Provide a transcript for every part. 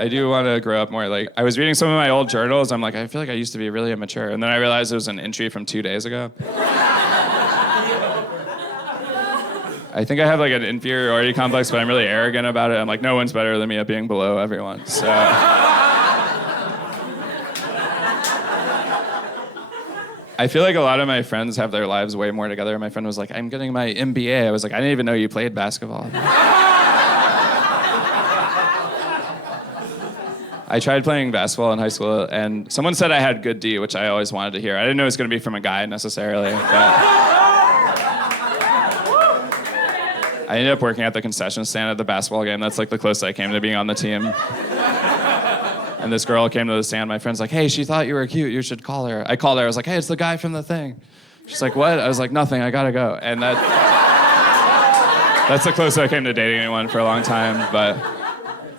I do want to grow up more. Like, I was reading some of my old journals. I'm like, I feel like I used to be really immature. And then I realized it was an entry from 2 days ago. I think I have like an inferiority complex, but I'm really arrogant about it. I'm like, no one's better than me at being below everyone. So I feel like a lot of my friends have their lives way more together. My friend was like, I'm getting my MBA. I was like, I didn't even know you played basketball. I tried playing basketball in high school, and someone said I had good D, which I always wanted to hear. I didn't know it was going to be from a guy necessarily, but I ended up working at the concession stand at the basketball game. That's like the closest I came to being on the team. And this girl came to the stand. My friend's like, hey, she thought you were cute. You should call her. I called her. I was like, hey, it's the guy from the thing. She's like, what? I was like, nothing. I gotta go. And that's the closest I came to dating anyone for a long time. But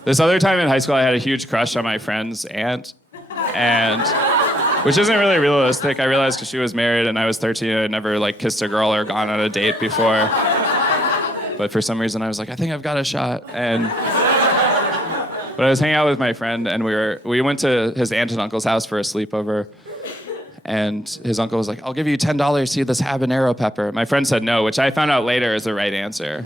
this other time in high school, I had a huge crush on my friend's aunt. And which isn't really realistic. I realized because she was married and I was 13 and I'd never like kissed a girl or gone on a date before. But for some reason, I was like, I think I've got a shot. But I was hanging out with my friend, and we went to his aunt and uncle's house for a sleepover. And his uncle was like, I'll give you $10 to see this habanero pepper. My friend said no, which I found out later is the right answer.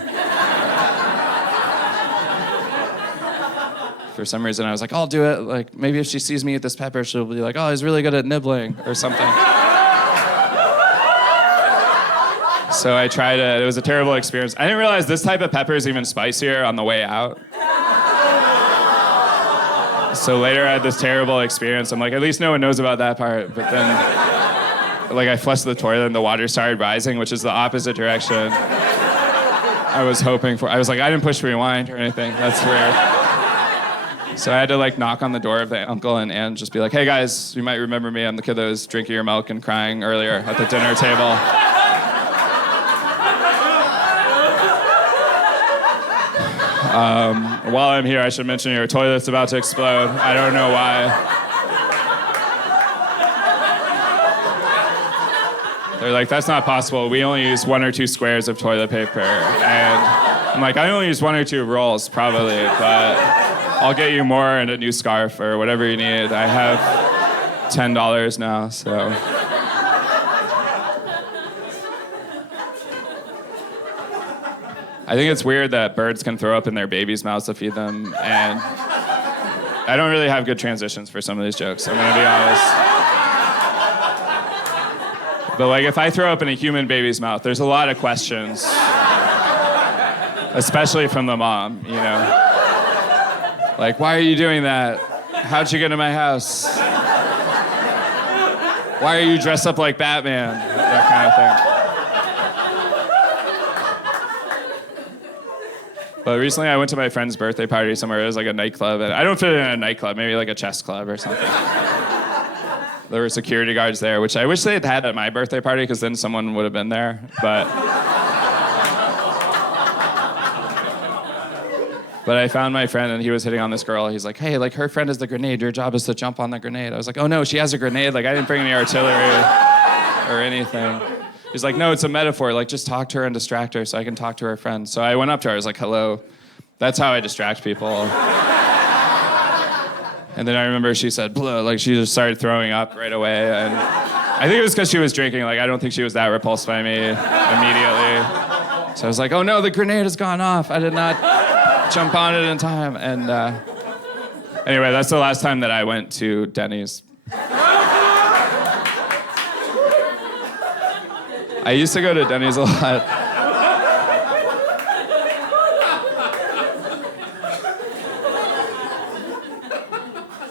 For some reason, I was like, I'll do it. Like, maybe if she sees me eat this pepper, she'll be like, oh, he's really good at nibbling or something. So I tried it. It was a terrible experience. I didn't realize this type of pepper is even spicier on the way out. So later I had this terrible experience. I'm like, at least no one knows about that part. But then, like, I flushed the toilet and the water started rising, which is the opposite direction I was hoping for. I was like, I didn't push rewind or anything. That's weird. So I had to, like, knock on the door of the uncle and aunt, just be like, hey, guys, you might remember me. I'm the kid that was drinking your milk and crying earlier at the dinner table. While I'm here, I should mention your toilet's about to explode. I don't know why. They're like, that's not possible. We only use 1 or 2 squares of toilet paper. And I'm like, I only use 1 or 2 rolls, probably, but I'll get you more and a new scarf or whatever you need. I have $10 now, so. I think it's weird that birds can throw up in their babies' mouths to feed them, and I don't really have good transitions for some of these jokes, I'm gonna be honest. But like, if I throw up in a human baby's mouth, there's a lot of questions, especially from the mom, you know? Like, why are you doing that? How'd you get in my house? Why are you dressed up like Batman? That kind of thing. But recently I went to my friend's birthday party somewhere. It was like a nightclub, and I don't fit in a nightclub, maybe like a chess club or something. There were security guards there, which I wish they had at my birthday party, because then someone would have been there. But I found my friend, and he was hitting on this girl. He's like, hey, like, her friend is the grenade. Your job is to jump on the grenade. I was like, oh no, she has a grenade. Like, I didn't bring any artillery or anything. He's like, no, it's a metaphor. Like, just talk to her and distract her so I can talk to her friend. So I went up to her. I was like, hello. That's how I distract people. And then I remember she said, bleh, like, she just started throwing up right away. And I think it was because she was drinking. Like, I don't think she was that repulsed by me immediately. So I was like, oh no, the grenade has gone off. I did not jump on it in time. And anyway, that's the last time that I went to Denny's. I used to go to Denny's a lot.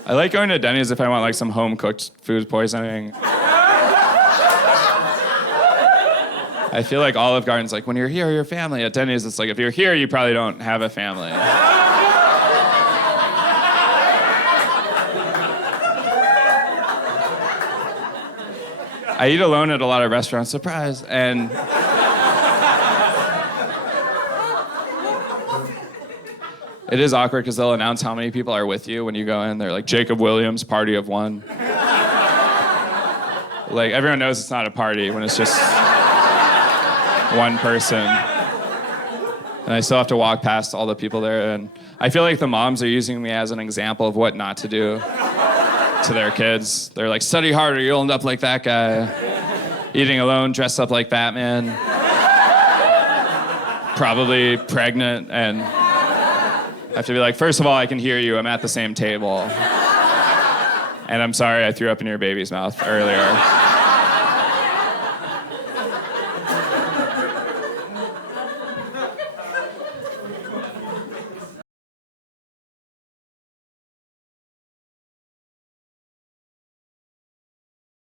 I like going to Denny's if I want like some home-cooked food poisoning. I feel like Olive Garden's like, when you're here, you're family. At Denny's, it's like, if you're here, you probably don't have a family. I eat alone at a lot of restaurants, surprise, and it is awkward because they'll announce how many people are with you when you go in. They're like, Jacob Williams, party of 1. Like, everyone knows it's not a party when it's just one person. And I still have to walk past all the people there. And I feel like the moms are using me as an example of what not to do to their kids. They're like, study harder, you'll end up like that guy. Eating alone, dressed up like Batman. Probably pregnant. And I have to be like, first of all, I can hear you. I'm at the same table. And I'm sorry I threw up in your baby's mouth earlier.